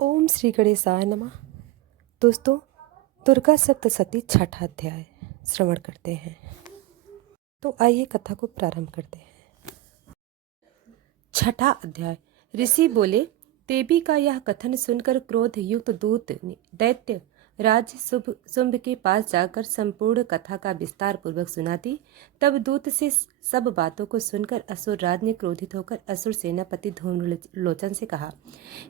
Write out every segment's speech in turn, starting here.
ओम श्री गणेशाय नमः। दोस्तों, दुर्गा सप्तशती छठा अध्याय श्रवण करते हैं। तो आइए कथा को प्रारंभ करते हैं। छठा अध्याय। ऋषि बोले, देवी का यह कथन सुनकर क्रोध युक्त दूत ने दैत्य राज शुंभ के पास जाकर संपूर्ण कथा का विस्तार पूर्वक सुना दी। तब दूत से सब बातों को सुनकर असुर राज ने क्रोधित होकर असुर सेनापति धूम्रलोचन से कहा,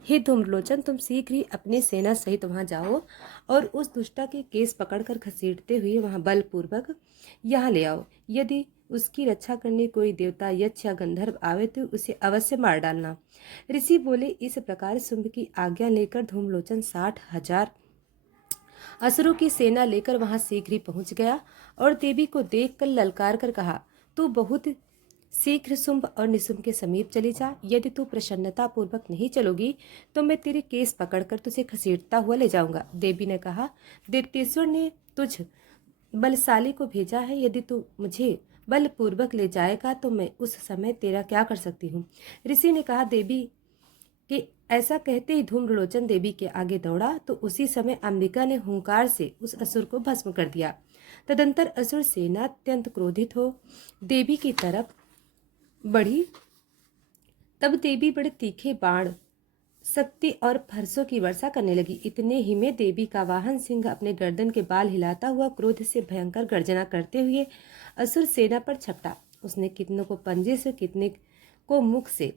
हे धूम्रलोचन, तुम शीघ्र ही अपनी सेना सहित वहां जाओ और उस दुष्टा के केस पकड़कर घसीटते हुए वहां बलपूर्वक यहाँ ले आओ। यदि उसकी रक्षा करने कोई देवता, यक्ष या गंधर्व आवे तो उसे अवश्य मार डालना। ऋषि बोले, इस प्रकार शुंभ की आज्ञा लेकर धूम्रलोचन 60,000 असुरों की सेना लेकर वहां शीघ्र ही पहुंच गया और देवी को देखकर ललकार कर कहा, तू बहुत शीघ्र शुंभ और निशुंभ के समीप चली जा। यदि तू प्रसन्नता पूर्वक नहीं चलोगी तो मैं तेरे केस पकड़कर तुझे घसीटता हुआ ले जाऊंगा। देवी ने कहा, दैत्येश्वर ने तुझ बलशाली को भेजा है। यदि तू मुझे बलपूर्वक ले जाएगा तो मैं उस समय तेरा क्या कर सकती हूँ। ऋषि ने कहा, देवी कि ऐसा कहते ही धूम्रलोचन देवी के आगे दौड़ा तो उसी समय अंबिका ने हुंकार से उस असुर को भस्म कर दिया। तदंतर असुर सेना अत्यंत क्रोधित हो देवी की तरफ बढ़ी। तब देवी बड़े तीखे बाण, शक्ति और फरसों की वर्षा करने लगी। इतने ही में देवी का वाहन सिंह अपने गर्दन के बाल हिलाता हुआ क्रोध से भयंकर गर्जना करते हुए असुर सेना पर छपटा। उसने कितनों को पंजे से, कितने को मुख से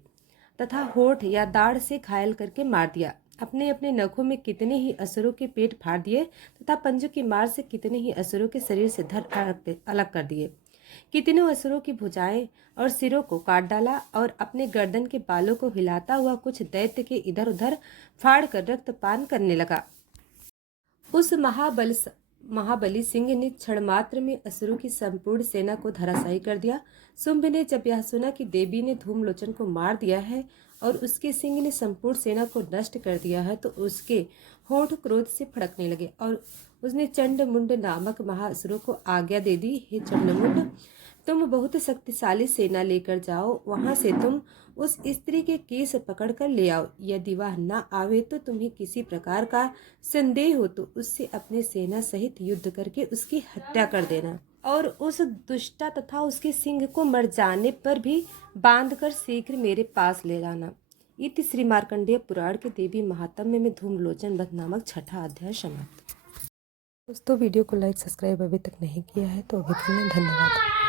तथा होठ या दाढ़ से घायल करके मार दिया। अपने अपने नखों में कितने ही असुरों के पेट फाड़ दिए तथा पंजों की मार से कितने ही असुरों के शरीर से धड़ अलग कर दिए। कितनों असुरों की भुजाएं और सिरों को काट डाला और अपने गर्दन के बालों को हिलाता हुआ कुछ दैत्य के इधर उधर फाड़ कर रक्तपान करने लगा। उस महाबली सिंह ने क्षण मात्र में असुरों की संपूर्ण सेना को धराशायी कर दिया। शुंभ ने जब यह सुना कि देवी ने धूम्रलोचन को मार दिया है और उसके सिंह ने संपूर्ण सेना को नष्ट कर दिया है तो उसके होठ क्रोध से फड़कने लगे और उसने चंडमुंड नामक महाअसुरों को आज्ञा दे दी, हे चंडमुंड, तुम बहुत शक्तिशाली सेना लेकर जाओ। वहां से तुम उस स्त्री के केस पकड़कर ले आओ। यदि वह न आवे तो तुम्हें किसी प्रकार का संदेह हो तो उससे अपने सेना सहित युद्ध करके उसकी हत्या कर देना और उस दुष्टा तथा उसके सिंह को मर जाने पर भी बांधकर शीघ्र मेरे पास ले लाना। इति श्री मार्कंडेय पुराण के देवी महात्म्य में धूम्रलोचन वध नामक छठा अध्याय समाप्त। दोस्तों, वीडियो को लाइक सब्सक्राइब अभी तक नहीं किया है तो अभी के लिए धन्यवाद।